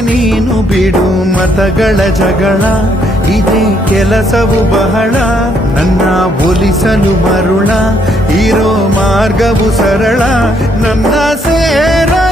ನೀನು ಬಿಡು ಮತಗಳ ಜಗಳ, ಇದೇ ಕೆಲಸವು ಬಹಳ. ನನ್ನ ಒಲಿಸಲು ಮರುಳ, ಇರೋ ಮಾರ್ಗವು ಸರಳ. ನನ್ನ ಸೇರ